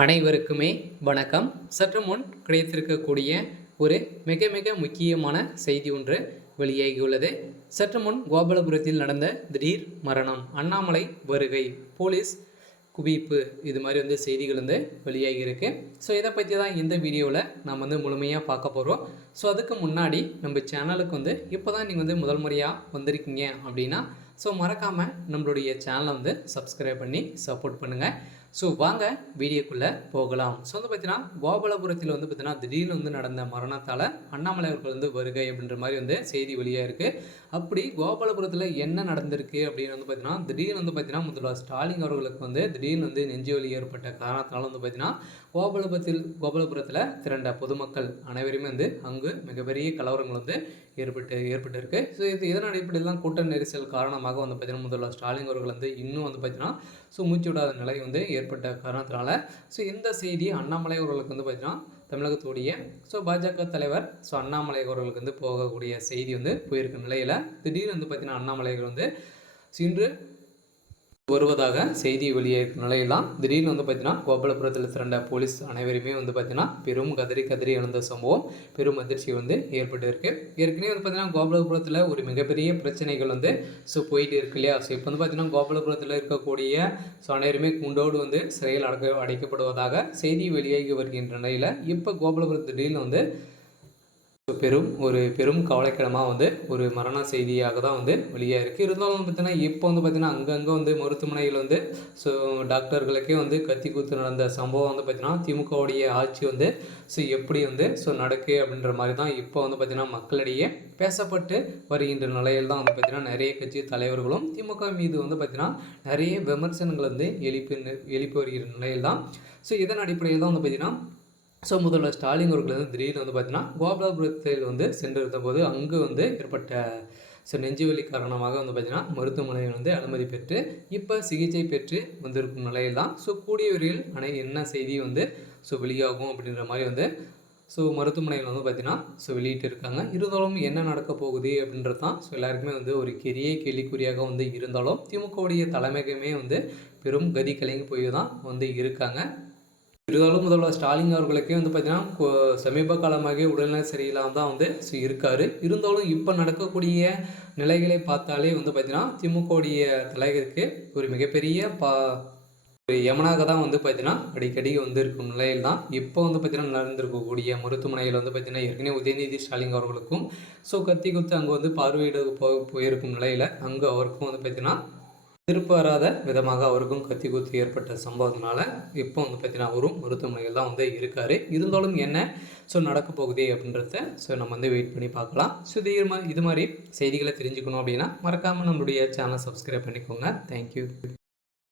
அனைவருக்குமே வணக்கம். சற்று முன் கிடைத்திருக்கக்கூடிய ஒரு மிக மிக முக்கியமான செய்தி ஒன்று வெளியாகியுள்ளது. சற்று முன் கோபாலபுரத்தில் நடந்த திடீர் மரணம், அண்ணாமலை வருகை, போலீஸ் குவிப்பு, இது மாதிரி செய்திகள் வெளியாகியிருக்கு. ஸோ இதை பற்றி தான் இந்த வீடியோவில் நாம் முழுமையாக பார்க்க போகிறோம். ஸோ அதுக்கு முன்னாடி நம்ம சேனலுக்கு இப்போ தான் நீங்கள் முதல் முறையாக வந்திருக்கீங்க அப்படின்னா ஸோ மறக்காமல் நம்மளுடைய சேனலை சப்ஸ்கிரைப் பண்ணி சப்போர்ட் பண்ணுங்கள். ஸோ வாங்க வீடியோக்குள்ளே போகலாம். ஸோ பார்த்தீங்கன்னா கோபாலபுரத்தில் பார்த்தீங்கன்னா திடீர்னு நடந்த மரணத்தால் அண்ணாமலை அவர்கள் வருகை அப்படின்ற மாதிரி செய்தி வெளியாக இருக்குது. அப்படி கோபாலபுரத்தில் என்ன நடந்திருக்கு அப்படின்னு பார்த்தீங்கன்னா திடீர்னு பார்த்தீங்கன்னா முதல்வர் ஸ்டாலின் அவர்களுக்கு திடீர்னு நெஞ்சு வலி ஏற்பட்ட காரணத்தினால பார்த்தீங்கன்னா கோபாலபுரத்தில் திரண்ட பொதுமக்கள் அனைவருமே அங்கு மிகப்பெரிய கலவரங்கள் ஏற்பட்டு இருக்கு. ஸோ இதன் அடிப்படையில் தான் கூட்ட நெரிசல் காரணமாக பார்த்தீங்கன்னா முதல்வர் ஸ்டாலின் அவர்கள் இன்னும் பார்த்தீங்கன்னா ஸோ மூச்சு விடாத நிலை ஏற்பட்ட காரணத்தினால ஸோ இந்த செய்தி அண்ணாமலை அவர்களுக்கு பார்த்தீங்கன்னா தமிழகத்துடைய ஸோ பாஜக தலைவர் ஸோ அண்ணாமலை அவர்களுக்கு போகக்கூடிய செய்தி போயிருக்க நிலையில் திடீர்னு பார்த்தீங்கன்னா அண்ணாமலை இன்று வருவதாக செய்தி வெளியேறும் நிலையெல்லாம் திடீர்னு பார்த்தீங்கன்னா கோபாலபுரத்தில் திரண்ட போலீஸ் அனைவருமே பார்த்தீங்கன்னா பெரும் கதறி எழுந்த சம்பவம் பெரும் அதிர்ச்சி ஏற்பட்டு இருக்கு. ஏற்கனவே பார்த்தீங்கன்னா கோபாலபுரத்தில் ஒரு மிகப்பெரிய பிரச்சனைகள் ஸோ போயிட்டு இருக்கு இல்லையா. ஸோ இப்போ பார்த்தீங்கன்னா கோபாலபுரத்தில் இருக்கக்கூடிய ஸோ அனைவருமே குண்டோடு சிறையில் அடைக்கப்படுவதாக செய்தி வெளியாகி வருகின்ற நிலையில் இப்போ கோபாலபுரத்து திடீர்னு பெரும் கவலைக்கிடமாக ஒரு மரண செய்தியாக தான் வெளியாக இருக்குது. இருந்தாலும் பார்த்தீங்கன்னா இப்போ பார்த்தீங்கன்னா அங்கங்கே மருத்துவமனைகள் ஸோ டாக்டர்களுக்கே கத்தி கூத்து நடந்த சம்பவம் பார்த்தீங்கன்னா திமுகவுடைய ஆட்சி ஸோ எப்படி ஸோ நடக்கு அப்படின்ற மாதிரி தான் இப்போ பார்த்தீங்கன்னா மக்களிடையே பேசப்பட்டு வருகின்ற நிலையில் தான் பார்த்தீங்கன்னா நிறைய கட்சி தலைவர்களும் திமுக மீது பார்த்தீங்கன்னா நிறைய விமர்சனங்கள் எழுப்பி வருகிற நிலையில் தான். ஸோ இதன் அடிப்படையில் தான் பார்த்தீங்கன்னா ஸோ முதல்வர் ஸ்டாலின் அவர்கள் திடீர்னு பார்த்தீங்கன்னா கோபாலபுரத்தில் சென்றிருந்த போது அங்கு ஏற்பட்ட ஸோ நெஞ்சுவலி காரணமாக பார்த்தீங்கன்னா மருத்துவமனையில் அனுமதி பெற்று இப்போ சிகிச்சை பெற்று வந்திருக்கும் நிலையில் தான் ஸோ கூடிய விரைவில் என்ன செய்தி ஸோ வெளியாகும் அப்படின்ற மாதிரி ஸோ மருத்துவமனையில் பார்த்தீங்கன்னா ஸோ வெளியிட்டு இருக்காங்க. இருந்தாலும் என்ன நடக்க போகுது அப்படின்றது தான் ஸோ எல்லாருக்குமே ஒரு பெரிய கேள்விக்குறியாக இருந்தாலும் திமுகவுடைய தலைமைக்குமே பெரும் கதி கலங்கி போய் தான் இருக்காங்க. இருந்தாலும் முதல்வர் ஸ்டாலின் அவர்களுக்கே பார்த்தீங்கன்னா சமீப காலமாக உடல்நிலை சரியில்லாமல் தான் ஸோ இருக்கார். இருந்தாலும் இப்போ நடக்கக்கூடிய நிலைகளை பார்த்தாலே பார்த்தீங்கன்னா திமுகவுடைய தலைவருக்கு ஒரு மிகப்பெரிய ஒரு யமனாக தான் பார்த்தீங்கன்னா அடிக்கடி இருக்கும் நிலையில் தான் இப்போ பார்த்தீங்கன்னா நடந்திருக்கக்கூடிய மருத்துவமனையில் பார்த்தீங்கன்னா ஏற்கனவே உதயநிதி ஸ்டாலின் அவர்களுக்கும் ஸோ கத்தி குத்து அங்கே பார்வையிட போயிருக்கும் நிலையில் அங்கே அவருக்கும் பார்த்தீங்கன்னா எதிர்பாராத விதமாக அவருக்கும் கத்தி குத்து ஏற்பட்ட சம்பவத்தினால இப்போ பார்த்தீங்கன்னா அவரும் மருத்துவமனையில் தான் இருக்கார். இருந்தாலும் என்ன ஸோ நடக்க போகுது அப்படின்றத ஸோ நம்ம வெயிட் பண்ணி பார்க்கலாம். ஸோ இது மாதிரி செய்திகளை தெரிஞ்சுக்கணும் அப்படின்னா மறக்காமல் நம்மளுடைய சேனலை சப்ஸ்கிரைப் பண்ணிக்கோங்க. தேங்க்யூ.